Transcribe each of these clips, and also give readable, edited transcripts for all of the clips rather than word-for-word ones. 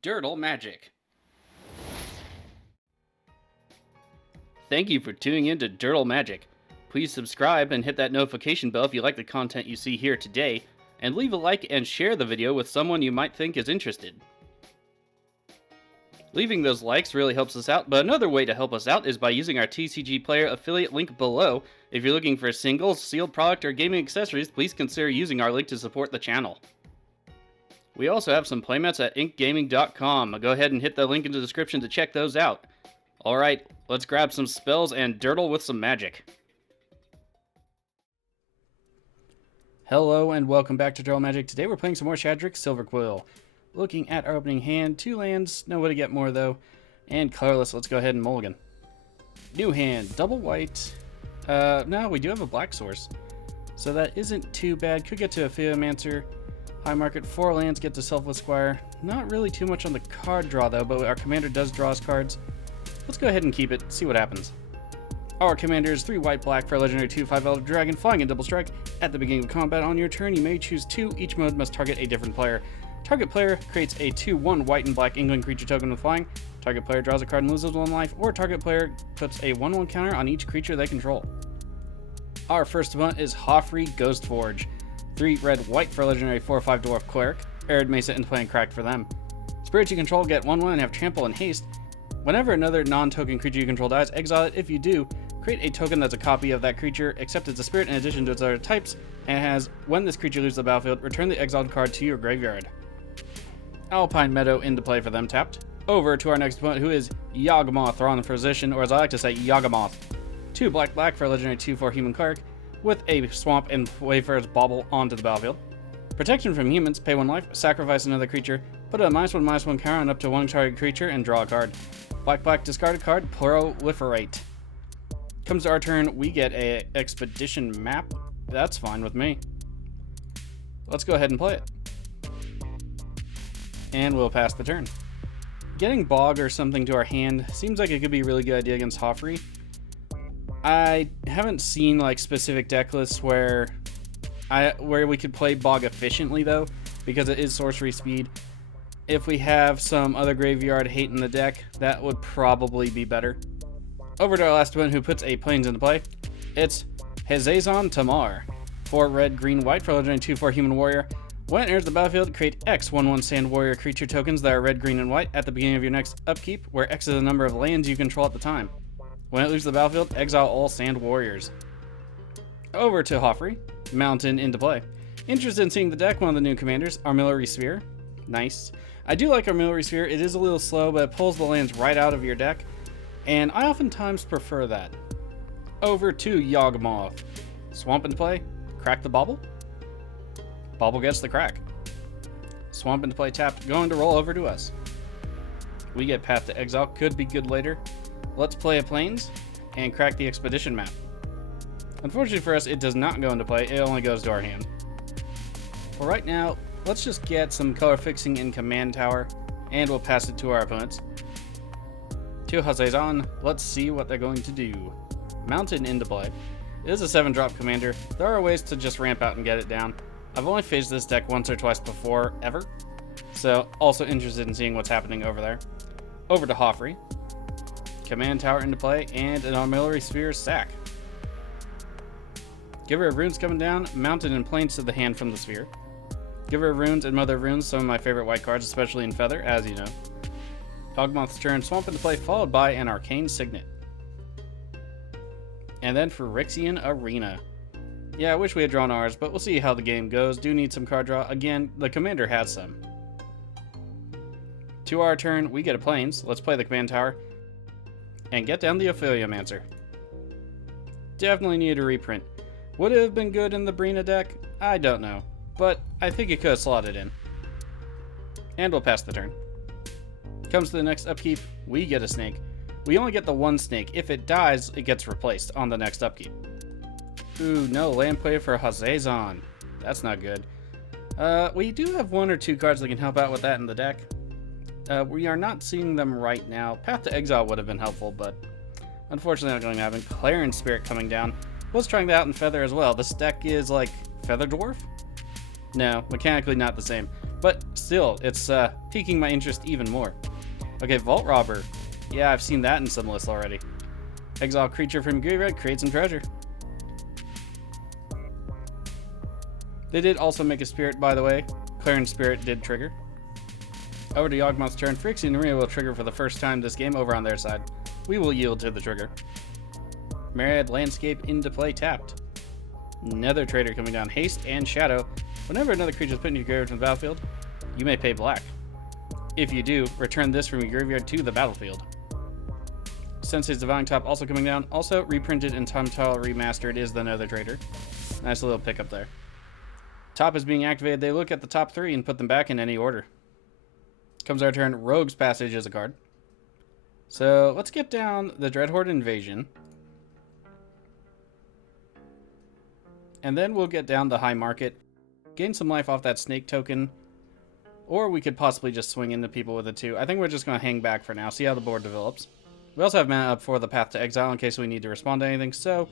Dirtle Magic. Thank you for tuning in to Dirtle Magic. Please subscribe and hit that notification bell if you like the content you see here today, and leave a like and share the video with someone you might think is interested. Leaving those likes really helps us out, but another way to help us out is by using our TCG Player affiliate link below. If you're looking for singles, sealed product, or gaming accessories, please consider using our link to support the channel. We also have some playmats at inkgaming.com. Go ahead and hit the link in the description to check those out. Alright, let's grab some spells and dirtle with some magic. Hello and welcome back to Dirtle Magic. Today we're playing some more Shadrix Silverquill. Looking at our opening hand, 2 lands, no way to get more though, and colorless. Let's go ahead and mulligan. New hand, double white. No, we do have a black source, so that isn't too bad. Could get to a Theomancer. High market, 4 lands, get to Selfless Squire. Not really too much on the card draw though, but our commander does draw us cards. Let's go ahead and keep it, see what happens. Our commander is 3 white black for a legendary 2/5 Elder Dragon, flying in double strike. At the beginning of combat on your turn, you may choose 2. Each mode must target a different player. Target player creates a 2/1 white and black England creature token with flying. Target player draws a card and loses 1 life, or target player puts a 1/1 counter on each creature they control. Our first opponent is Hofri, Ghostforge. 3 red white for a legendary 4/5 dwarf cleric. Arid Mesa into play and crack for them. Spirits you control get 1/1 and have trample and haste. Whenever another non-token creature you control dies, exile it. If you do, create a token that's a copy of that creature, except it's a spirit in addition to its other types, and it has, when this creature leaves the battlefield, return the exiled card to your graveyard. Alpine Meadow into play for them, tapped. Over to our next opponent, who is Yawgmoth, or on the position, or as I like to say, Yawgmoth. 2 black for a legendary 2/4 human cleric, with a swamp and Wayfarer's Bauble onto the battlefield. Protection from humans, pay 1 life, sacrifice another creature, put a -1/-1 counter on up to 1 target creature, and draw a card. Black, discard a card, proliferate. Comes to our turn, we get a expedition map. That's fine with me. Let's go ahead and play it. And we'll pass the turn. Getting Bog or something to our hand seems like it could be a really good idea against Hofri. I haven't seen like specific deck lists where we could play Bog efficiently though, because it is sorcery speed. If we have some other graveyard hate in the deck, that would probably be better. Over to our last one, who puts a plains into play. It's Hazezon Tamar. 4 red, green, white for legendary 2/4 human warrior. When it enters the battlefield, create X 1/1 sand warrior creature tokens that are red, green, and white at the beginning of your next upkeep, where X is the number of lands you control at the time. When it leaves the battlefield, exile all sand warriors. Over to Hofri. Mountain into play. Interested in seeing the deck, one of the new commanders, Armillary Sphere. Nice. I do like Armillary Sphere. It is a little slow, but it pulls the lands right out of your deck, and I oftentimes prefer that. Over to Yawgmoth. Swamp into play. Crack the Bauble. Bauble gets the crack. Swamp into play tapped, going to roll over to us. We get Path to Exile, could be good later. Let's play a Plains and crack the Expedition map. Unfortunately for us, it does not go into play, it only goes to our hand. For right now, let's just get some color fixing in Command Tower, and we'll pass it to our opponents. To Hazezon, let's see what they're going to do. Mountain into play. It is a 7-drop commander. There are ways to just ramp out and get it down. I've only faced this deck once or twice before, ever, so also interested in seeing what's happening over there. Over to Hofri. Command Tower into play, and an Armillary Sphere sack. Giver of Runes coming down, Mountain and Plains to the hand from the Sphere. Giver of Runes and Mother of Runes, some of my favorite white cards, especially in Feather, as you know. Yawgmoth's turn, Swamp into play, followed by an Arcane Signet. And then for Phyrexian Arena. Yeah, I wish we had drawn ours, but we'll see how the game goes. Do need some card draw. Again, the commander has some. To our turn, we get a Plains. Let's play the Command Tower. And get down the Theomancer. Definitely need a reprint. Would it have been good in the Brina deck? I don't know, but I think it could have slotted in. And we'll pass the turn. Comes to the next upkeep, we get a snake. We only get the 1 snake. If it dies, it gets replaced on the next upkeep. Ooh, no, land play for Hazezon. That's not good. We do have 1 or 2 cards that can help out with that in the deck. We are not seeing them right now. Path to Exile would have been helpful, but unfortunately not going to happen. Clarion Spirit coming down. Was trying that out in Feather as well. This deck is like Feather Dwarf? No, mechanically not the same. But still, it's piquing my interest even more. Okay, Vault Robber. Yeah, I've seen that in some lists already. Exile creature from graveyard, create some treasure. They did also make a spirit, by the way. Clarence Spirit did trigger. Over to Yawgmoth's turn. Phyrexian Arena will trigger for the first time this game over on their side. We will yield to the trigger. Myriad Landscape into play tapped. Nether Trader coming down. Haste and Shadow. Whenever another creature is put into your graveyard from the battlefield, you may pay black. If you do, return this from your graveyard to the battlefield. Sensei's Divine Top also coming down. Also reprinted and Time Tile Remastered is the Nether Trader. Nice little pickup there. Top is being activated. They look at the top 3 and put them back in any order. Comes our turn. Rogue's Passage is a card. So let's get down the Dreadhorde Invasion. And then we'll get down the High Market. Gain some life off that snake token. Or we could possibly just swing into people with it too. I think we're just going to hang back for now. See how the board develops. We also have mana up for the Path to Exile in case we need to respond to anything. So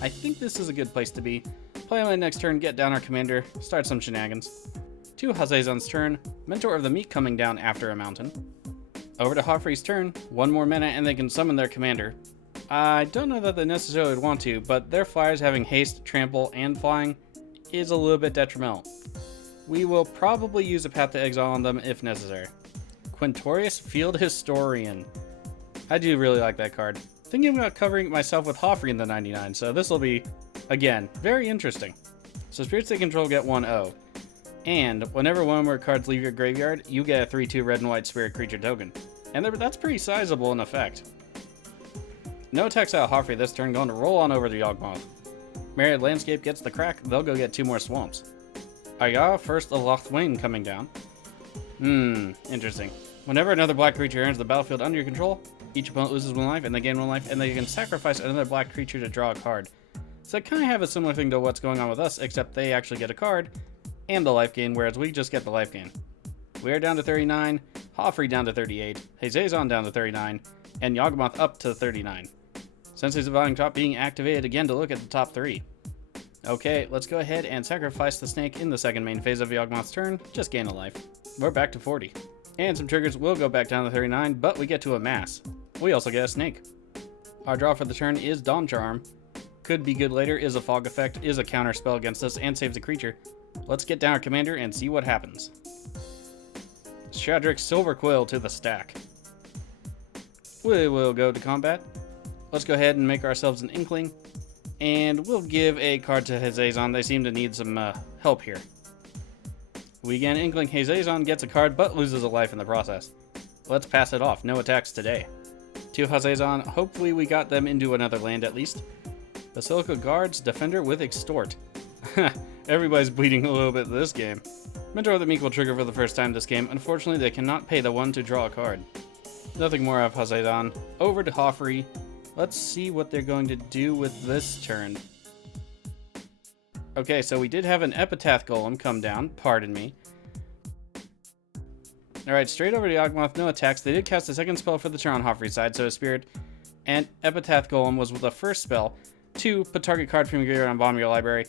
I think this is a good place to be. Play land next turn. Get down our commander. Start some shenanigans. To Hazezon's turn. Mentor of the Meek coming down after a mountain. Over to Hofri's turn. One more mana and they can summon their commander. I don't know that they necessarily would want to, but their flyers having haste, trample, and flying is a little bit detrimental. We will probably use a Path to Exile on them if necessary. Quintorius Field Historian. I do really like that card. Thinking about covering myself with Hofri in the 99, so this will be, again, very interesting. So spirits they control get 1/0. And whenever one more cards leave your graveyard, you get a 3/2 red and white spirit creature token. And that's pretty sizable in effect. No attacks out of Hofri this turn, going to roll on over to Yawgmoth. Myriad Landscape gets the crack, they'll go get 2 more swamps. Aya, first a Lochthwain coming down. Interesting. Whenever another black creature enters the battlefield under your control, each opponent loses 1 life and they gain 1 life, and they can sacrifice another black creature to draw a card. So I kind of have a similar thing to what's going on with us, except they actually get a card and the life gain, whereas we just get the life gain. We are down to 39, Hofri down to 38, Hazezon down to 39, and Yawgmoth up to 39. Sensei's Divine Top being activated again to look at the top 3. Okay, let's go ahead and sacrifice the snake in the second main phase of Yawgmoth's turn. Just gain a life. We're back to 40. And some triggers will go back down to 39, but we get to amass. We also get a snake. Our draw for the turn is Dawn Charm. Could be good later, is a fog effect, is a counter spell against us, and saves a creature. Let's get down our commander and see what happens. Shadrix Silverquill to the stack. We will go to combat. Let's go ahead and make ourselves an Inkling. And we'll give a card to Hazezon. They seem to need some help here. We get an Inkling. Hazezon gets a card, but loses a life in the process. Let's pass it off. No attacks today. To Hazezon. Hopefully we got them into another land at least. Basilica Guards, Defender with Extort. Everybody's bleeding a little bit this game. Mentor of the Meek will trigger for the first time this game. Unfortunately, they cannot pay the 1 to draw a card. Nothing more of Hazezon. Over to Hofri. Let's see what they're going to do with this turn. Okay, so we did have an Epitaph Golem come down. Pardon me. Alright, straight over to Yawgmoth. No attacks. They did cast a second spell for the turn on Hofri's side, so a Spirit and Epitaph Golem was the first spell. 2, put target card from your graveyard on bottom of your library.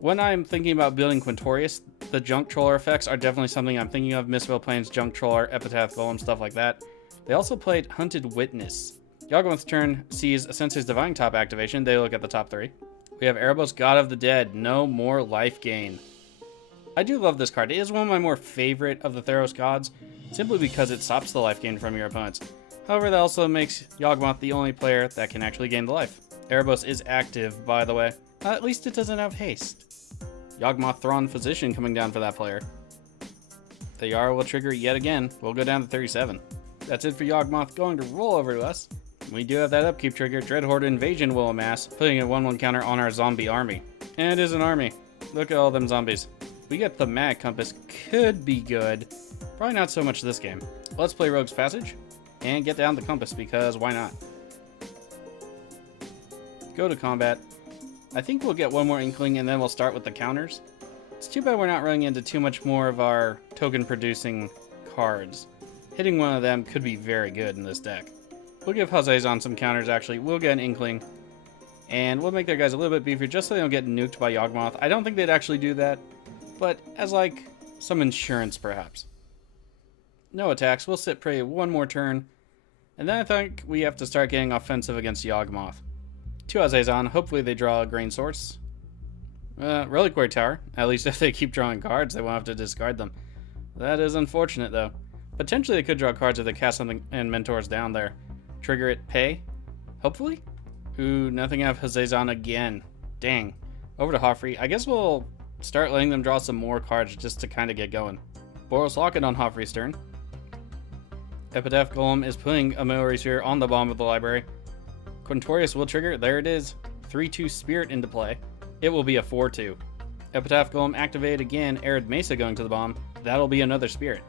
When I'm thinking about building Quintorius, the Junk Troller effects are definitely something I'm thinking of. Mistfell Plains, Junk Troller, Epitaph Golem, stuff like that. They also played Hunted Witness. Yawgmoth's turn sees Sensei's Divine Top activation. They look at the top 3. We have Erebos, God of the Dead. No more life gain. I do love this card. It is one of my more favorite of the Theros gods, simply because it stops the life gain from your opponents. However, that also makes Yawgmoth the only player that can actually gain the life. Erebos is active, by the way. At least it doesn't have haste. Yawgmoth Thrawn Physician coming down for that player. The Yara will trigger yet again. We'll go down to 37. That's it for Yawgmoth going to roll over to us. We do have that upkeep trigger. Dreadhorde Invasion will amass, putting a 1/1 counter on our zombie army. And it is an army. Look at all them zombies. We get the Mag Compass. Could be good. Probably not so much this game. Let's play Rogue's Passage and get down the Compass because why not? Go to combat. I think we'll get one more Inkling and then we'll start with the counters. It's too bad we're not running into too much more of our token producing cards. Hitting one of them could be very good in this deck. We'll give Hazezon some counters actually. We'll get an Inkling. And we'll make their guys a little bit beefier just so they don't get nuked by Yawgmoth. I don't think they'd actually do that. But as like Some insurance, perhaps. No attacks. We'll sit pretty one more turn. And then I think we have to start getting offensive against Yawgmoth. 2 Hazezon. Hopefully they draw a grain source. Reliquary Tower. At least if they keep drawing cards, they won't have to discard them. That is unfortunate, though. Potentially they could draw cards if they cast something and Mentors down there. Trigger it, pay. Hopefully? Ooh, nothing out of Hazezon again. Dang. Over to Hofri. I guess we'll start letting them draw some more cards just to kind of get going. Boros Locket on Hofri's turn. Epitaph Golem is putting a Memory Sphere on the bottom of the library. Quintorius will trigger. There it is. 3/2 Spirit into play. It will be a 4/2. Epitaph Golem activated again. Arid Mesa going to the bomb. That'll be another Spirit.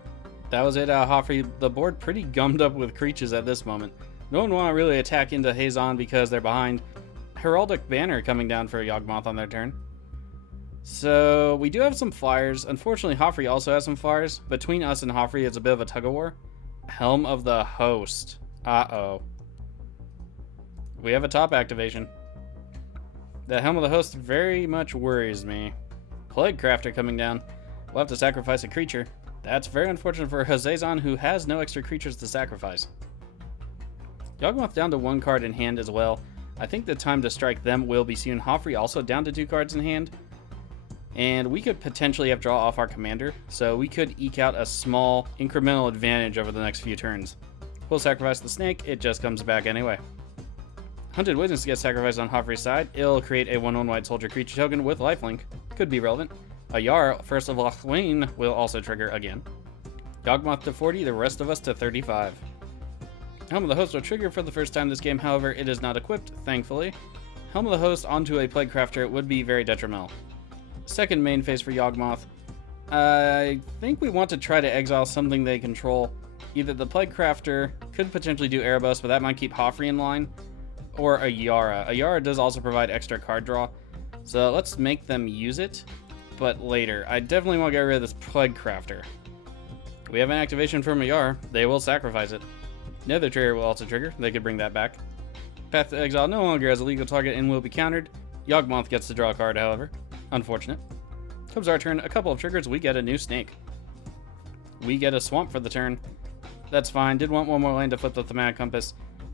That was it, Hofri. The board pretty gummed up with creatures at this moment. No one want to really attack into Hazezon because they're behind. Heraldic Banner coming down for a Yawgmoth on their turn. So we do have some flyers. Unfortunately, Hofri also has some flyers. Between us and Hofri, it's a bit of a tug-of-war. Helm of the Host. Uh-oh. We have a top activation. The Helm of the Host very much worries me. Plague Crafter coming down. We'll have to sacrifice a creature. That's very unfortunate for Hazezon, who has no extra creatures to sacrifice. Yawgmoth down to 1 card in hand as well. I think the time to strike them will be soon. Hofri also down to 2 cards in hand. And we could potentially have draw off our commander, so we could eke out a small incremental advantage over the next few turns. We'll sacrifice the snake, it just comes back anyway. Hunted Witness gets sacrificed on Hofri's side. It'll create a 1/1 white soldier creature token with lifelink. Could be relevant. A Yar, First of Lachwain, will also trigger again. Yawgmoth to 40, the rest of us to 35. Helm of the Host will trigger for the first time this game, however, it is not equipped, thankfully. Helm of the Host onto a Plague Crafter would be very detrimental. Second main phase for Yawgmoth. I think we want to try to exile something they control. Either the Plague Crafter could potentially do Erebos, but that might keep Hofri in line, or a Yara. A Yara does also provide extra card draw, so let's make them use it, but later. I definitely want to get rid of this Plague Crafter. We have an activation from a Yara. They will sacrifice it. Nether Trigger will also trigger. They could bring that back. Path to Exile no longer has a legal target and will be countered. Yawgmoth gets to draw a card, however. Unfortunate. Comes our turn. A couple of triggers. We get a new snake. We get a swamp for the turn. That's fine. Did want one more land to flip the Thematic Compass.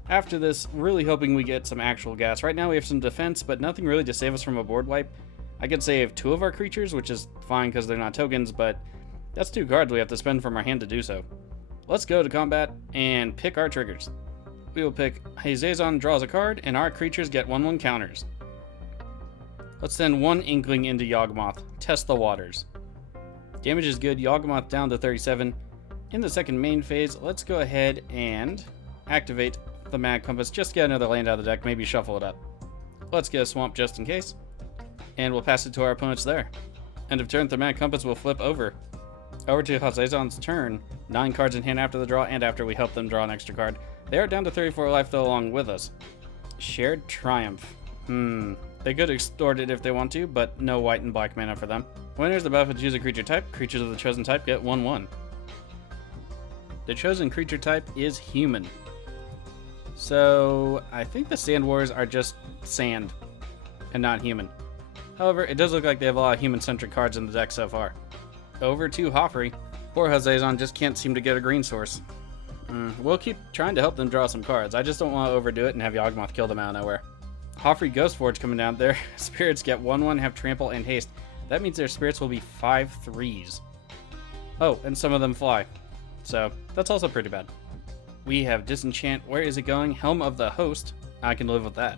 After this, really hoping we get some actual gas. Right now we have some defense, but nothing really to save us from a board wipe. I could save 2 of our creatures, which is fine because they're not tokens, but that's 2 cards we have to spend from our hand to do so. Let's go to combat and pick our triggers. We will pick Hazezon draws a card, and our creatures get 1/1 counters. Let's send 1 Inkling into Yawgmoth. Test the waters. Damage is good. Yawgmoth down to 37. In the second main phase, let's go ahead and activate the Mag Compass. Just get another land out of the deck, maybe shuffle it up. Let's get a swamp just in case. And we'll pass it to our opponents there. End of turn, the Mag Compass will flip over. Over to Hazezon's turn. 9 cards in hand after the draw and after we help them draw an extra card. They are down to 34 life though along with us. Shared Triumph. They could extort it if they want to, but no white and black mana for them. When there's the battlefield, choose a creature type. Creatures of the chosen type get 1/1. The chosen creature type is human. So I think the Sand Wars are just sand and not human. However, it does look like they have a lot of human-centric cards in the deck so far. Over to Hofri. Poor Hazezon just can't seem to get a green source. We'll keep trying to help them draw some cards. I just don't want to overdo it and have Yawgmoth kill them out of nowhere. Hofri Ghostforge coming down. Their spirits get 1/1, have trample and haste. That means their spirits will be 5/3s. Oh, and some of them fly. So that's also pretty bad. We have Disenchant. Where is it going? Helm of the Host. I can live with that.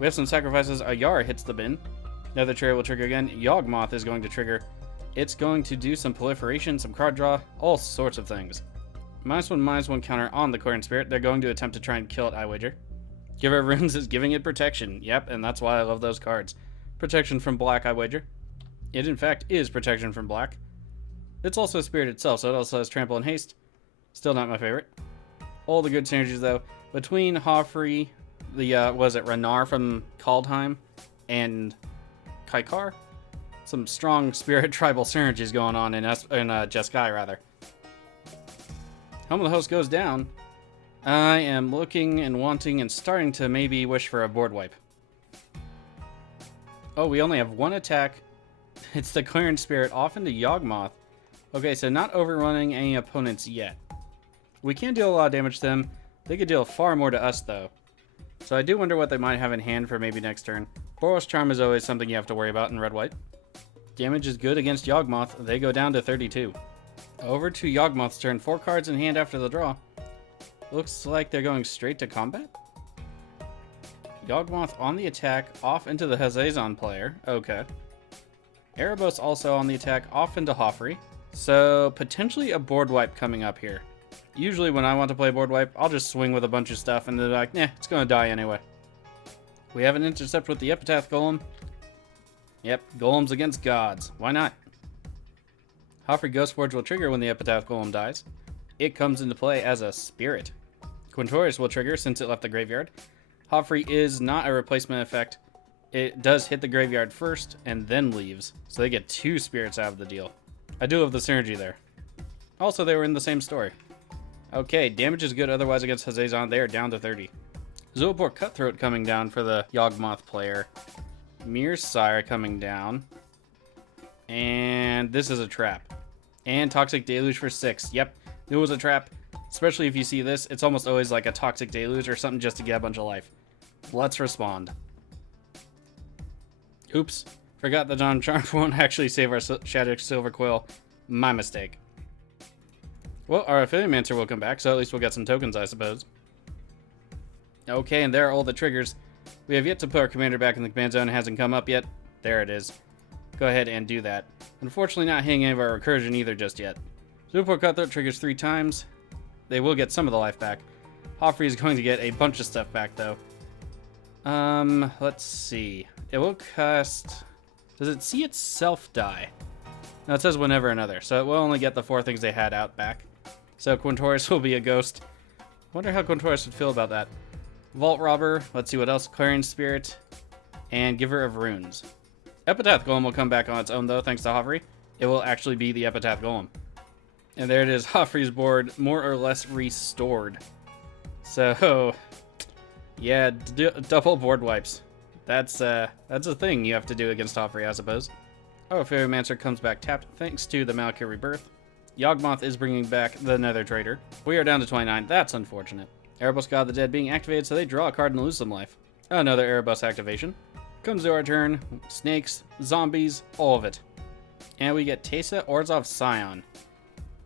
We have some sacrifices. A Yara hits the bin. Nether Trigger will trigger again. Yawgmoth is going to trigger. It's going to do some proliferation, some card draw, all sorts of things. -1/-1 counter on the Corin Spirit. They're going to attempt to try and kill it, I wager. Giver of Runes is giving it protection. Yep, and that's why I love those cards. Protection from black, I wager. It, in fact, is protection from black. It's also a spirit itself, so it also has trample and haste. Still not my favorite. All the good synergies, though. Between Hofri, the, Renar from Kaldheim, and Kaikar, some strong spirit tribal synergies going on in Jeskai, rather. Helm of the Host goes down. I am looking and wanting and starting to maybe wish for a board wipe. Oh, we only have 1 attack. It's the Clearance Spirit off into Yawgmoth. Okay, so not overrunning any opponents yet. We can deal a lot of damage to them. They could deal far more to us, though. So I do wonder what they might have in hand for maybe next turn. Boros Charm is always something you have to worry about in red-white. Damage is good against Yawgmoth. They go down to 32. Over to Yawgmoth's turn. 4 cards in hand after the draw. Looks like they're going straight to combat. Yawgmoth on the attack, off into the Hazezon player. Okay. Erebos also on the attack, off into Hofri. So, potentially a board wipe coming up here. Usually when I want to play board wipe, I'll just swing with a bunch of stuff and they're like, nah, it's gonna die anyway. We have an intercept with the Epitaph Golem. Yep, Golems against gods. Why not? Hofri Ghostforge will trigger when the Epitaph Golem dies. It comes into play as a spirit. Quintorius will trigger since it left the graveyard. Hofri is not a replacement effect. It does hit the graveyard first and then leaves, so they get 2 spirits out of the deal. I do love the synergy there. Also, they were in the same story. Okay, damage is good otherwise against Hazezon. They are down to 30. Zulaport Cutthroat coming down for the Yawgmoth player. Mirror's Sire coming down. And this is a trap. And Toxic Deluge for 6. Yep, it was a trap. Especially if you see this, it's almost always like a Toxic Deluge or something just to get a bunch of life. Let's respond. Oops, forgot that Dawn Charm won't actually save our Shadrix Silverquill. My mistake. Well, our Affiliamancer will come back, so at least we'll get some tokens, I suppose. Okay, and there are all the triggers. We have yet to put our commander back in the command zone. It hasn't come up yet. There it is. Go ahead and do that. Unfortunately, not hitting any of our recursion either just yet. Zulaport Cutthroat triggers 3 times. They will get some of the life back. Hofri is going to get a bunch of stuff back, though. Let's see. It will cast... Does it see itself die? No, it says whenever another, so it will only get the 4 things they had out back. So Quintorius will be a ghost. Wonder how Quintorius would feel about that. Vault Robber, let's see what else. Clarion Spirit, and Giver of Runes. Epitaph Golem will come back on its own, though, thanks to Hofri. It will actually be the Epitaph Golem. And there it is, Hofri's board more or less restored. So, yeah, double board wipes. That's a thing you have to do against Hofri, I suppose. Oh, Affiliamancer comes back tapped thanks to the Malakir Rebirth. Yawgmoth is bringing back the Nether Trader. We are down to 29. That's unfortunate. Erebos God of the Dead being activated, so they draw a card and lose some life. Another Erebos activation. Comes to our turn. Snakes, zombies, all of it. And we get Teysa Orzhov Scion.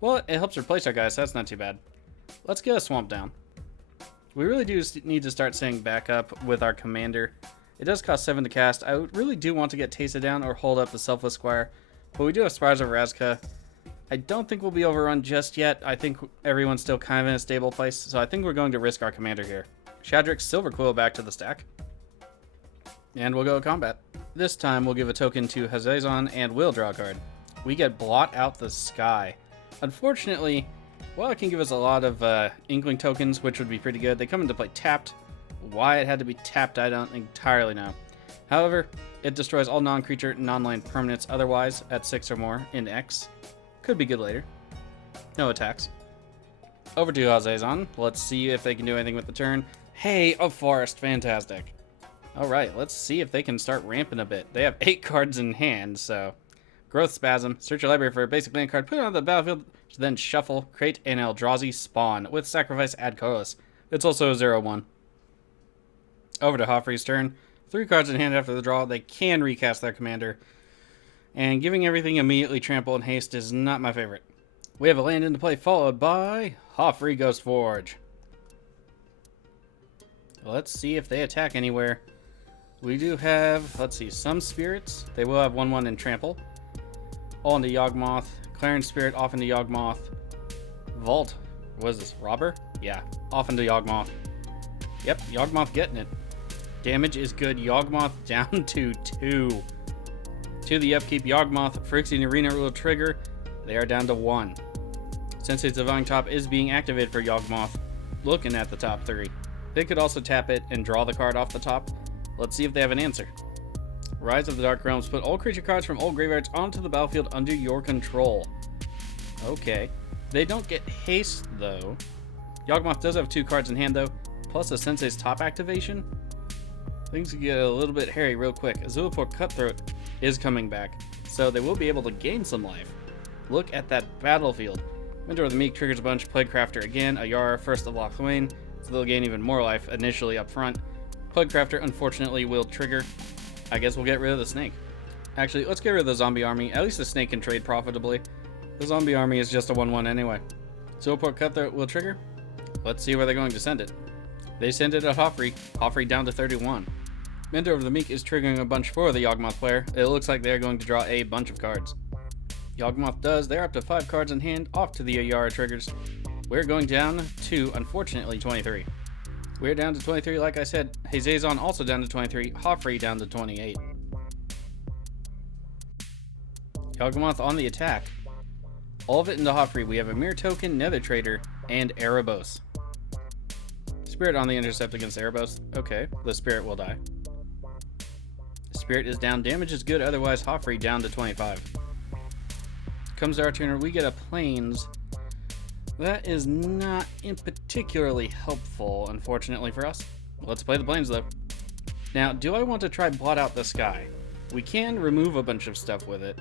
Well, it helps replace our guys, so that's not too bad. Let's get a Swamp down. We really do need to start setting back up with our commander. It does cost 7 to cast. I really do want to get Teysa down or hold up the Selfless Squire, but we do have Spires of Razka. I don't think we'll be overrun just yet. I think everyone's still kind of in a stable place, so I think we're going to risk our commander here. Shadrix Silverquill back to the stack. And we'll go combat. This time we'll give a token to Hazezon and we'll draw a card. We get Blot Out the Sky. Unfortunately, while it can give us a lot of Inkling tokens, which would be pretty good, they come into play tapped. Why it had to be tapped, I don't entirely know. However, it destroys all non-creature, non-land permanents otherwise at 6 or more in X. Could be good later. No attacks. Over to Hazezon. Let's see if they can do anything with the turn. Hey, a forest. Fantastic. Alright, let's see if they can start ramping a bit. They have 8 cards in hand, so... Growth Spasm. Search your library for a basic land card, put it on the battlefield, then shuffle, create an Eldrazi spawn. With sacrifice, add colorless. It's also a 0/1. Over to Hofri's turn. 3 cards in hand after the draw. They can recast their commander. And giving everything immediately trample and haste is not my favorite. We have a land into play followed by Hofri Ghostforge. Let's see if they attack anywhere. We do have, let's see, some spirits. They will have 1/1 and trample. All into Yawgmoth. Clarion Spirit off into Yawgmoth. Vault. What is this? Robber? Yeah. Off into Yawgmoth. Yep, Yawgmoth getting it. Damage is good. Yawgmoth down to 2. To the upkeep, Yawgmoth, Phyrexian Arena will trigger. They are down to 1. Sensei's Divine Top is being activated for Yawgmoth. Looking at the top 3. They could also tap it and draw the card off the top. Let's see if they have an answer. Rise of the Dark Realms. Put all creature cards from all graveyards onto the battlefield under your control. Okay. They don't get haste, though. Yawgmoth does have 2 cards in hand, though, plus a Sensei's Top activation. Things can get a little bit hairy real quick. Zulaport Cutthroat is coming back, so they will be able to gain some life. Look at that battlefield. Mentor of the Meek triggers a bunch. Plaguecrafter again. A Yara, first of Lochwain, so they'll gain even more life initially up front. Plaguecrafter, unfortunately, will trigger. I guess we'll get rid of the snake. Actually, let's get rid of the zombie army. At least the snake can trade profitably. The zombie army is just a 1-1 anyway. Silverquill Cutthroat will trigger. Let's see where they're going to send it. They send it at Hofri. Hofri down to 31. Mentor of the Meek is triggering a bunch for the Yawgmoth player. It looks like they're going to draw a bunch of cards. Yawgmoth does. They're up to 5 cards in hand. Off to the Yara triggers. We're going down to, unfortunately, 23. We're down to 23, like I said. Hazezon also down to 23. Hofri down to 28. Yawgmoth on the attack. All of it into Hofri. We have a Mirror Token, Nether Trader, and Erebos. Spirit on the intercept against Erebos. Okay, the Spirit will die. Spirit is down. Damage is good. Otherwise, Hofri down to 25. Comes our turn. We get a Plains. That is not in particularly helpful, unfortunately for us. Let's play the Plains, though. Now, do I want to try blot out the sky? We can remove a bunch of stuff with it,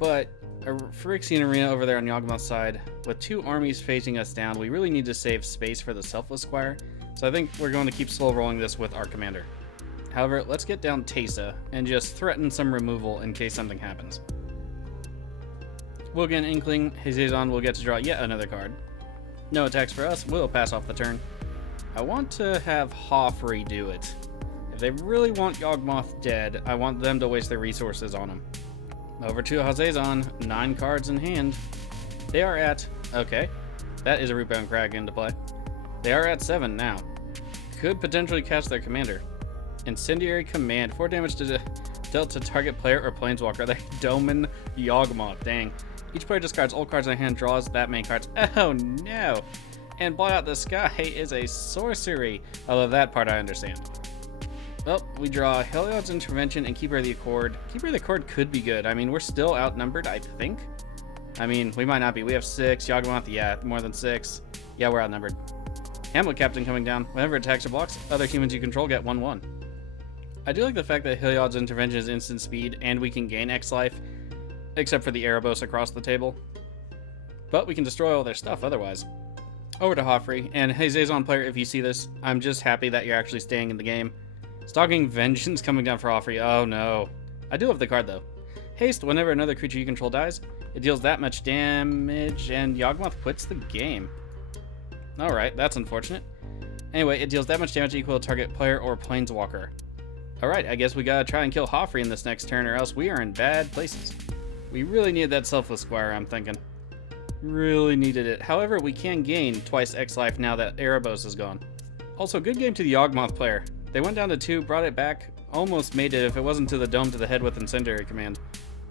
but a Phyrexian Arena over there on Yawgmoth's side, with 2 armies facing us down, we really need to save space for the Selfless Squire, so I think we're going to keep slow rolling this with our commander. However, let's get down Teysa and just threaten some removal in case something happens. We'll get an Inkling. Hazezon will get to draw yet another card. No attacks for us. We'll pass off the turn. I want to have Hofri do it. If they really want Yawgmoth dead, I want them to waste their resources on him. Over to Hazezon. 9 cards in hand. They are at... Okay. That is a Rootbound Crag into play. They are at 7 now. Could potentially catch their commander. Incendiary Command. 4 damage dealt to target player or planeswalker. They Doman Yawgmoth. Dang. Each player discards all cards in their hand, draws that many cards. Oh no! And blot out the sky is a sorcery. Although that part I understand. Well, we draw Heliod's Intervention and Keeper of the Accord. Keeper of the Accord could be good. I mean, we're still outnumbered, I think. I mean, we might not be. We have 6. Yawgmoth, yeah, more than 6. Yeah, we're outnumbered. Hamlet Captain coming down. Whenever it attacks or blocks, other humans you control get 1/1. I do like the fact that Heliod's Intervention is instant speed and we can gain X life, except for the Erebos across the table. But we can destroy all their stuff otherwise. Over to Hofri, and Hazezon player, if you see this, I'm just happy that you're actually staying in the game. Stalking Vengeance coming down for Hofri. Oh no. I do love the card though. Haste, whenever another creature you control dies, it deals that much damage, and Yawgmoth quits the game. Alright, that's unfortunate. Anyway, it deals that much damage equal to target player or planeswalker. Alright, I guess we gotta try and kill Hofri in this next turn, or else we are in bad places. We really needed that Selfless Squire, I'm thinking. Really needed it. However, we can gain twice X life now that Erebos is gone. Also, good game to the Yawgmoth player. They went down to 2, brought it back, almost made it if it wasn't to the dome to the head with Incendiary Command.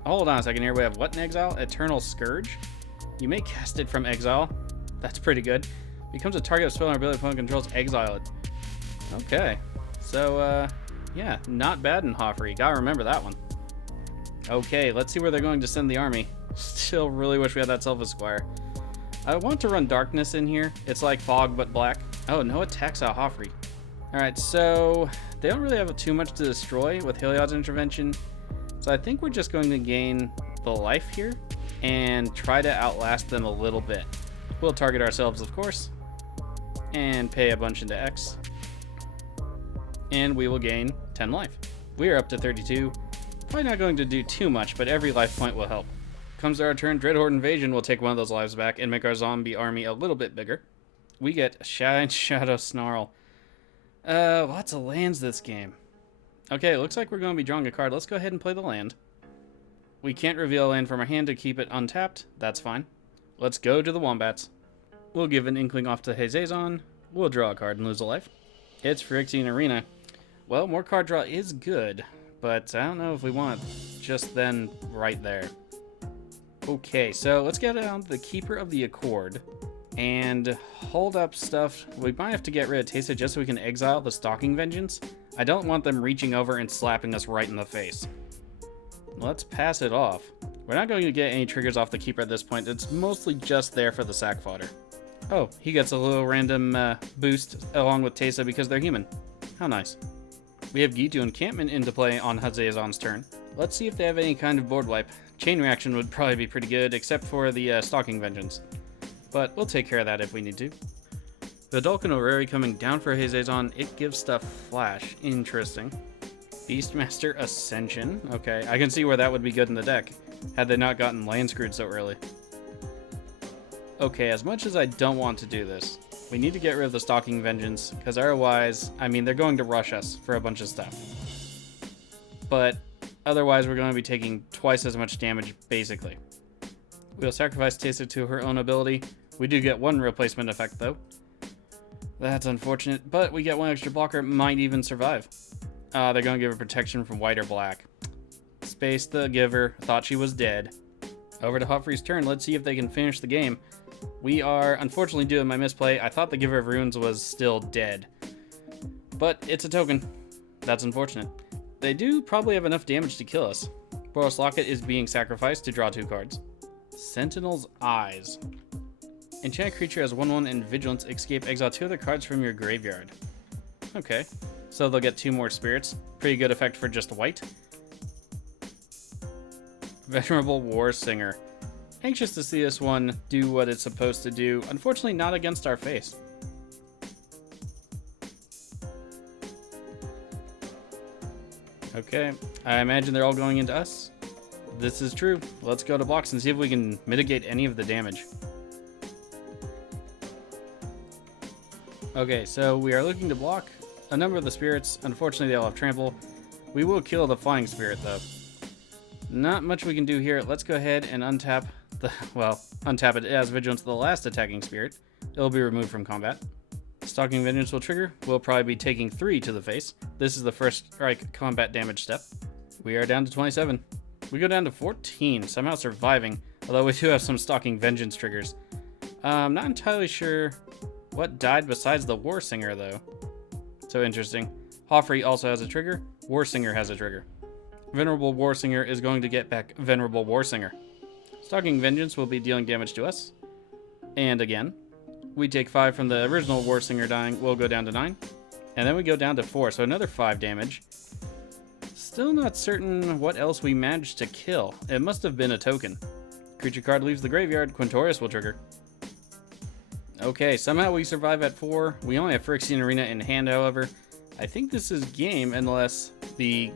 Hold on a second here, we have what in exile? Eternal Scourge? You may cast it from exile. That's pretty good. Becomes a target of spell or ability opponent controls, exile it. Okay. So, yeah, not bad in Hofri. Gotta remember that one. Okay, let's see where they're going to send the army. Still really wish we had that Selfless Squire. I want to run Darkness in here. It's like Fog, but black. Oh, no attacks out Hofri. Alright, so they don't really have too much to destroy with Heliod's Intervention. So I think we're just going to gain the life here and try to outlast them a little bit. We'll target ourselves, of course, and pay a bunch into X. And we will gain 10 life. We are up to 32. Probably not going to do too much, but every life point will help. Comes to our turn, Dreadhorde Invasion will take one of those lives back and make our zombie army a little bit bigger. We get Shadow Snarl. Lots of lands this game. Okay, looks like we're going to be drawing a card. Let's go ahead and play the land. We can't reveal a land from our hand to keep it untapped. That's fine. Let's go to the Wombats. We'll give an Inkling off to Hazezon. We'll draw a card and lose a life. It's Phyrexian Arena. Well, more card draw is good, but I don't know if we want it just then right there. Okay, so let's get down to the Keeper of the Accord and hold up stuff. We might have to get rid of Teysa just so we can exile the Stalking Vengeance. I don't want them reaching over and slapping us right in the face. Let's pass it off. We're not going to get any triggers off the Keeper at this point. It's mostly just there for the sack fodder. Oh, he gets a little random boost along with Teysa because they're human. How nice. We have Gitu Encampment into play on Hazezon's turn. Let's see if they have any kind of board wipe. Chain Reaction would probably be pretty good, except for the Stalking Vengeance. But we'll take care of that if we need to. The Vulcan Orrery coming down for Hazezon. It gives stuff Flash. Interesting. Beastmaster Ascension. Okay, I can see where that would be good in the deck, had they not gotten land screwed so early. Okay, as much as I don't want to do this, we need to get rid of the Stalking Vengeance, because otherwise, I mean, they're going to rush us for a bunch of stuff. But otherwise, we're going to be taking twice as much damage, basically. We'll sacrifice Tesa to her own ability. We do get one replacement effect, though. That's unfortunate, but we get one extra blocker, might even survive. They're going to give her protection from white or black. Space the giver, thought she was dead. Over to Hofri's turn, let's see if they can finish the game. We are unfortunately due to my misplay. I thought the Giver of Runes was still dead. But it's a token. That's unfortunate. They do probably have enough damage to kill us. Boros Locket is being sacrificed to draw 2 cards. Sentinel's Eyes. Enchanted creature has 1/1 and Vigilance. Escape, exile 2 other cards from your graveyard. Okay. So they'll get 2 more spirits. Pretty good effect for just white. Venerable War Singer. Anxious to see this one do what it's supposed to do. Unfortunately, not against our face. Okay, I imagine they're all going into us. This is true. Let's go to blocks and see if we can mitigate any of the damage. Okay, so we are looking to block a number of the spirits. Unfortunately, they all have trample. We will kill the flying spirit, though. Not much we can do here. Let's go ahead and untap untap it as Vigilance, the last attacking spirit. It'll be removed from combat. Stalking Vengeance will trigger. We'll probably be taking 3 to the face. This is the first strike combat damage step. We are down to 27. We go down to 14, somehow surviving, although we do have some Stalking Vengeance triggers. I'm not entirely sure what died besides the War Singer, though. So interesting. Hofri also has a trigger. War Singer has a trigger. Venerable War Singer is going to get back Venerable War Singer. Stalking Vengeance will be dealing damage to us. And again, we take 5 from the original War Singer dying. We'll go down to 9. And then we go down to 4, so another 5 damage. Still not certain what else we managed to kill. It must have been a token. Creature card leaves the graveyard. Quintorius will trigger. Okay, somehow we survive at 4. We only have Phyrexian Arena in hand, however. I think this is game unless the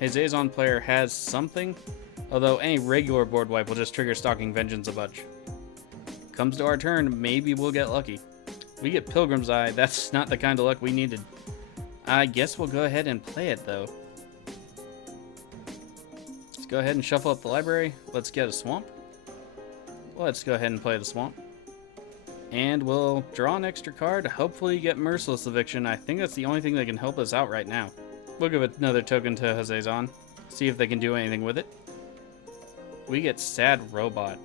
Hazezon player has something. Although any regular board wipe will just trigger Stalking Vengeance a bunch. Comes to our turn, maybe we'll get lucky. We get Pilgrim's Eye. That's not the kind of luck we needed. I guess we'll go ahead and play it, though. Let's go ahead and shuffle up the library. Let's get a Swamp. Let's go ahead and play the Swamp. And we'll draw an extra card. Hopefully get Merciless Eviction. I think that's the only thing that can help us out right now. We'll give another token to Hazezon. See if they can do anything with it. We get Sad Robot.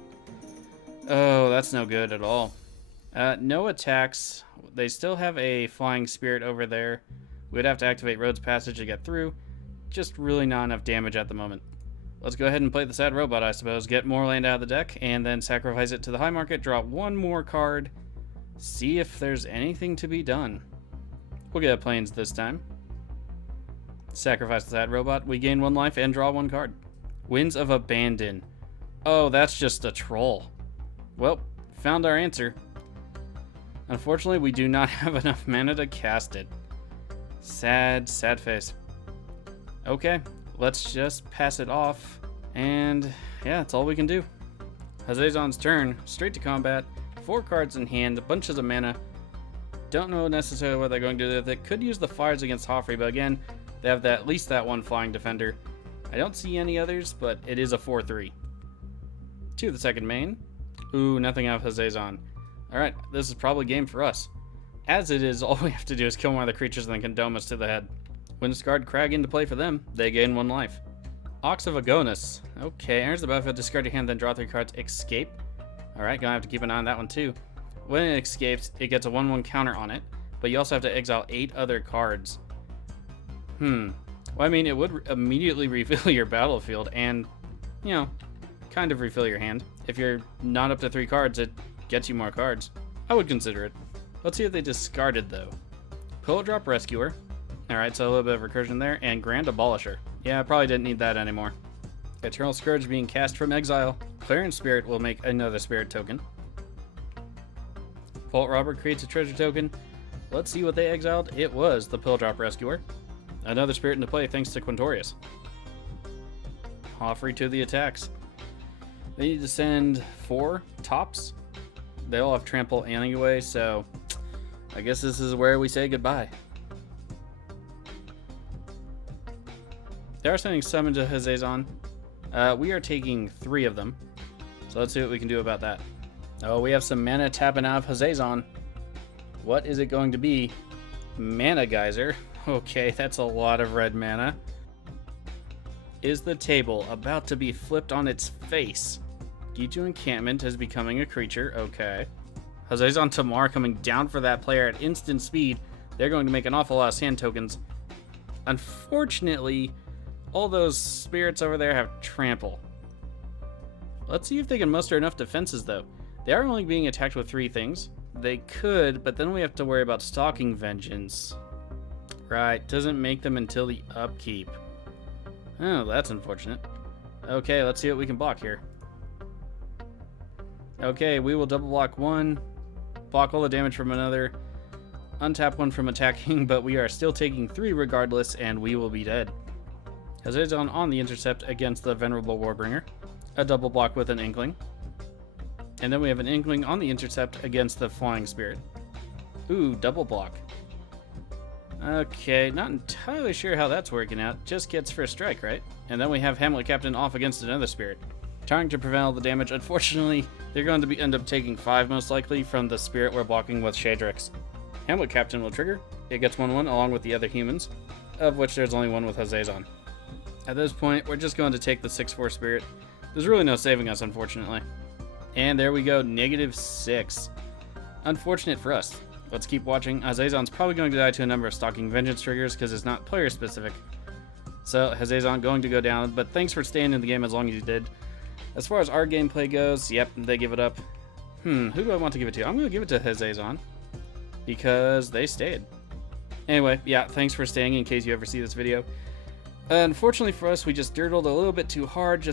Oh, that's no good at all. No attacks. They still have a Flying Spirit over there. We'd have to activate Road's Passage to get through. Just really not enough damage at the moment. Let's go ahead and play the Sad Robot, I suppose. Get more land out of the deck, and then sacrifice it to the high market. Draw 1 more card. See if there's anything to be done. We'll get a Plains this time. Sacrifice the Sad Robot. We gain 1 life and draw 1 card. Winds of Abandon. Oh, that's just a troll. Well, found our answer. Unfortunately, we do not have enough mana to cast it. Sad, sad face. Okay, let's just pass it off. And yeah, that's all we can do. Hazezon's turn, straight to combat. 4 cards in hand, bunches of mana. Don't know necessarily what they're going to do with it. Could use the fires against Hofri, but again, they have at least that 1 flying defender. I don't see any others, but it is a 4/3. To the second main. Ooh, nothing out of Hazezon. Alright, this is probably game for us. As it is, all we have to do is kill one of the creatures and then condone us to the head. When discard Crag into play for them, they gain 1 life. Ox of Agonis. Okay, enters the battlefield, discard your hand, then draw 3 cards. Escape. Alright, gonna have to keep an eye on that one too. When it escapes, it gets a 1/1 counter on it, but you also have to exile 8 other cards. Well, I mean, it would immediately refill your battlefield and, you know, kind of refill your hand. If you're not up to 3 cards, it gets you more cards. I would consider it. Let's see if they discarded, though. Pillow Drop Rescuer. Alright, so a little bit of recursion there. And Grand Abolisher. Yeah, I probably didn't need that anymore. Eternal Scourge being cast from exile. Clarion Spirit will make another spirit token. Vault Robber creates a treasure token. Let's see what they exiled. It was the Pilldrop Rescuer. Another spirit into play thanks to Quintorius. Hofri to the attacks. They need to send 4 tops. They all have trample anyway, so I guess this is where we say goodbye. They are sending summon to Hazezon. We are taking 3 of them. So let's see what we can do about that. Oh, we have some mana tapping out of Hazezon. What is it going to be? Mana Geyser. Okay, that's a lot of red mana. Is the table about to be flipped on its face? Gitu Encampment is becoming a creature. Okay. Hazezon Tamar coming down for that player at instant speed. They're going to make an awful lot of sand tokens. Unfortunately, all those spirits over there have trample. Let's see if they can muster enough defenses, though. They are only being attacked with 3 things. They could, but then we have to worry about Stalking Vengeance. Right, doesn't make them until the upkeep. Oh, that's unfortunate. Okay, let's see what we can block here. Okay, we will double block 1, block all the damage from another, untap 1 from attacking, but we are still taking 3 regardless, and we will be dead. Hazezon on the intercept against the Venerable Warbringer. A double block with an Inkling. And then we have an Inkling on the intercept against the Flying Spirit. Ooh, double block. Okay, not entirely sure how that's working out. Just gets first strike, right? And then we have Hamlet Captain off against another spirit. Trying to prevent all the damage. Unfortunately, they're going to end up taking 5 most likely from the spirit we're blocking with Shadrix. Hamlet Captain will trigger. It gets 1/1 along with the other humans, of which there's only 1 with Hazezon. At this point, we're just going to take the 6/4 spirit. There's really no saving us, unfortunately. And there we go, -6. Unfortunate for us. Let's keep watching. Hazezon's probably going to die to a number of Stalking Vengeance triggers because it's not player specific. So Hazezon going to go down, but thanks for staying in the game as long as you did. As far as our gameplay goes, yep, they give it up. Who do I want to give it to? I'm going to give it to Hazezon because they stayed. Anyway, yeah, thanks for staying in case you ever see this video. Unfortunately for us, we just dirtled a little bit too hard.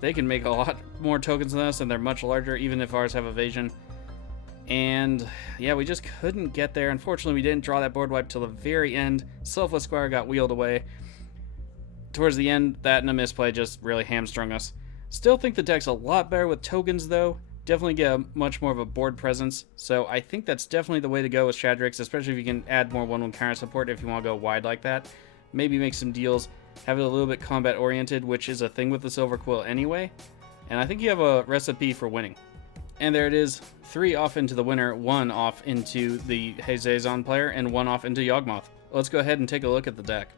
They can make a lot more tokens than us, and they're much larger, even if ours have evasion. And yeah, we just couldn't get there. Unfortunately, we didn't draw that board wipe till the very end. Selfless Squire got wheeled away. Towards the end, that and a misplay just really hamstrung us. Still think the deck's a lot better with tokens, though. Definitely get a much more of a board presence. So I think that's definitely the way to go with Shadrix, especially if you can add more 1/1 counter support if you want to go wide like that. Maybe make some deals. Have it a little bit combat oriented, which is a thing with the Silverquill anyway. And I think you have a recipe for winning. And there it is. 3 off into the winner, 1 off into the Hazezon player, and 1 off into Yawgmoth. Let's go ahead and take a look at the deck.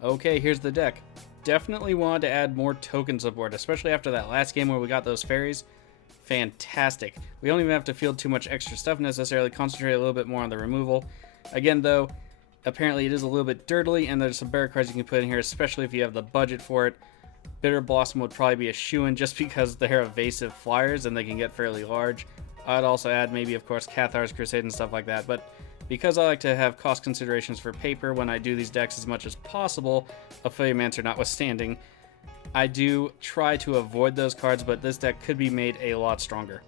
Okay, here's the deck. Definitely wanted to add more token support, especially after that last game where we got those fairies. Fantastic. We don't even have to field too much extra stuff necessarily, concentrate a little bit more on the removal. Again, though, apparently it is a little bit dirtily, and there's some better cards you can put in here, especially if you have the budget for it. Bitter Blossom would probably be a shoo-in just because they're evasive flyers and they can get fairly large. I'd also add maybe, of course, Cathar's Crusade and stuff like that, but because I like to have cost considerations for paper when I do these decks as much as possible, Ophiomancer notwithstanding, I do try to avoid those cards, but this deck could be made a lot stronger.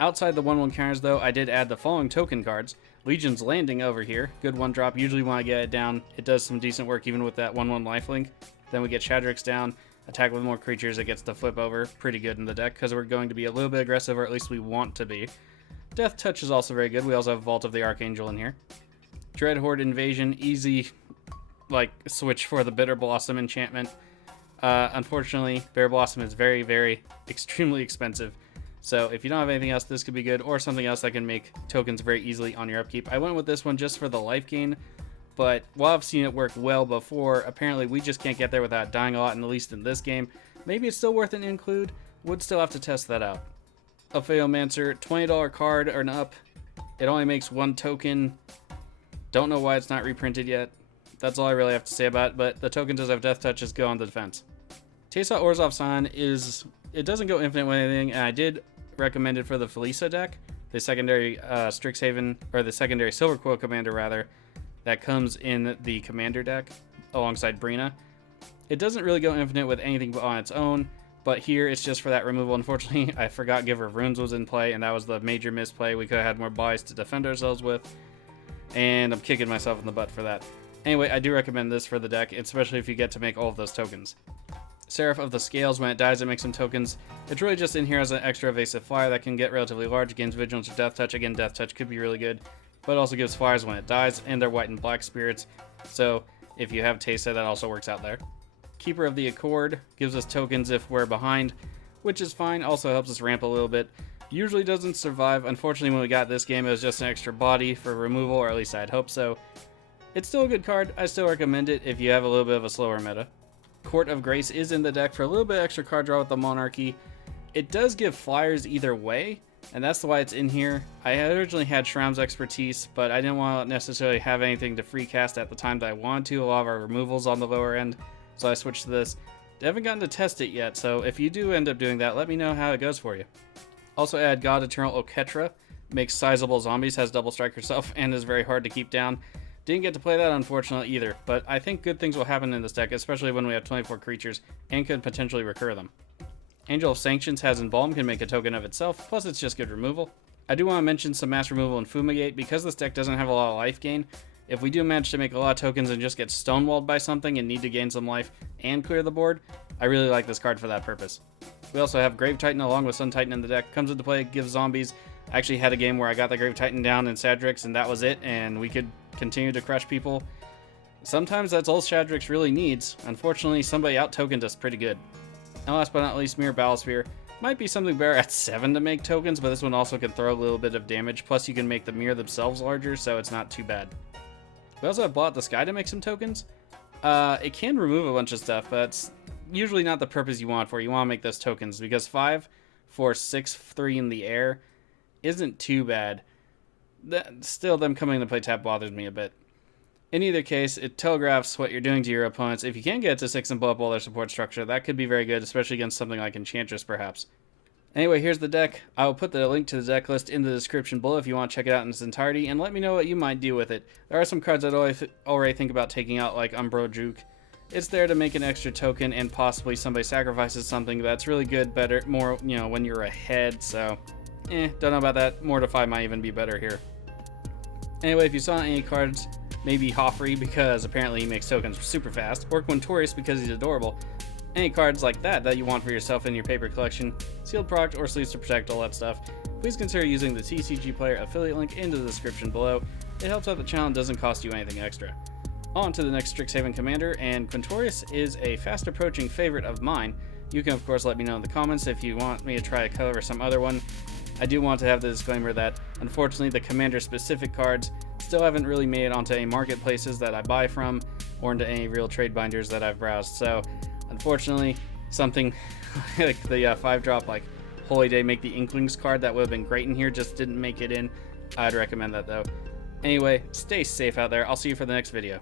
Outside the 1/1 counters, though, I did add the following token cards. Legion's Landing over here. Good 1-drop. Usually when I get it down, it does some decent work even with that 1/1 lifelink. Then we get Shadrix down. Attack with more creatures, it gets to flip over. Pretty good in the deck because we're going to be a little bit aggressive, or at least we want to be. Death Touch is also very good. We also have Vault of the Archangel in here. Dreadhorde Invasion, easy switch for the Bitter Blossom enchantment. Unfortunately, Bitter Blossom is very, very extremely expensive. So if you don't have anything else, this could be good, or something else that can make tokens very easily on your upkeep. I went with this one just for the life gain, but while I've seen it work well before, apparently we just can't get there without dying a lot, and at least in this game. Maybe it's still worth an include. Would still have to test that out. Ophiomancer, $20 card or up. It only makes 1 token. Don't know why it's not reprinted yet. That's all I really have to say about it, but the token does have Death Touches, go on the defense. Teysa Orzhov Sign it doesn't go infinite with anything, and I did recommend it for the Felisa deck, the secondary Strixhaven, or the secondary Silverquill commander rather, that comes in the commander deck alongside Brina. It doesn't really go infinite with anything on its own, but here it's just for that removal. Unfortunately, I forgot Giver of Runes was in play, and that was the major misplay. We could have had more buys to defend ourselves with, and I'm kicking myself in the butt for that. Anyway, I do recommend this for the deck, especially if you get to make all of those tokens. Seraph of the Scales, when it dies, it makes some tokens. It's really just in here as an extra evasive flyer that can get relatively large, gains Vigilance or Death Touch. Again, Death Touch could be really good, but it also gives flyers when it dies, and they're white and black spirits, so if you have Taste, that also works out there. Keeper of the Accord gives us tokens if we're behind, which is fine, also helps us ramp a little bit. Usually doesn't survive. Unfortunately, when we got this game, it was just an extra body for removal, or at least I'd hope so. It's still a good card. I still recommend it if you have a little bit of a slower meta. Court of Grace is in the deck for a little bit extra card draw with the Monarchy. It does give flyers either way, and that's why it's in here. I originally had Shroom's Expertise, but I didn't want to necessarily have anything to free cast at the time that I wanted to. A lot of our removals on the lower end, so I switched to this. I haven't gotten to test it yet, so if you do end up doing that, let me know how it goes for you. Also add God Eternal Oketra, makes sizable zombies, has double strike herself, and is very hard to keep down. Didn't get to play that, unfortunately, either, but I think good things will happen in this deck, especially when we have 24 creatures, and could potentially recur them. Angel of Sanctions has Embalm, can make a token of itself, plus it's just good removal. I do want to mention some mass removal and Fumigate, because this deck doesn't have a lot of life gain. If we do manage to make a lot of tokens and just get stonewalled by something and need to gain some life and clear the board, I really like this card for that purpose. We also have Grave Titan along with Sun Titan in the deck. Comes into play, gives zombies. I actually had a game where I got the Grave Titan down in Shadrix, and that was it, and we could continue to crush people. Sometimes that's all Shadrix really needs. Unfortunately, somebody out-tokened us pretty good. And last but not least, Mirror Battlesphere. Might be something better at 7 to make tokens, but this one also can throw a little bit of damage. Plus, you can make the mirror themselves larger, so it's not too bad. We also have Blot the Sky to make some tokens. It can remove a bunch of stuff, but it's usually not the purpose you want it for. You want to make those tokens, because 5 for 6/3 in the air isn't too bad. Still, them coming into play tap bothers me a bit. In either case, it telegraphs what you're doing to your opponents. If you can get it to 6 and blow up all their support structure, that could be very good, especially against something like Enchantress, perhaps. Anyway, here's the deck. I will put the link to the deck list in the description below if you want to check it out in its entirety, and let me know what you might do with it. There are some cards I'd already think about taking out, like Umbro Juke. It's there to make an extra token, and possibly somebody sacrifices something that's really good, better, more, when you're ahead, so don't know about that. Mortify might even be better here. Anyway, if you saw any cards, maybe Hofri because apparently he makes tokens super fast, or Quintorius because he's adorable, any cards like that you want for yourself in your paper collection, sealed product or sleeves to protect, all that stuff, please consider using the TCG Player affiliate link in the description below. It helps out the channel and doesn't cost you anything extra. On to the next Strixhaven commander, and Quintorius is a fast approaching favorite of mine. You can of course let me know in the comments if you want me to try to cover some other one. I do want to have the disclaimer that unfortunately the commander specific cards still haven't really made it onto any marketplaces that I buy from, or into any real trade binders that I've browsed, so unfortunately something like the 5-drop like Holy Day make the Inklings card that would have been great in here just didn't make it in. I'd recommend that though. Anyway, stay safe out there. I'll see you for the next video.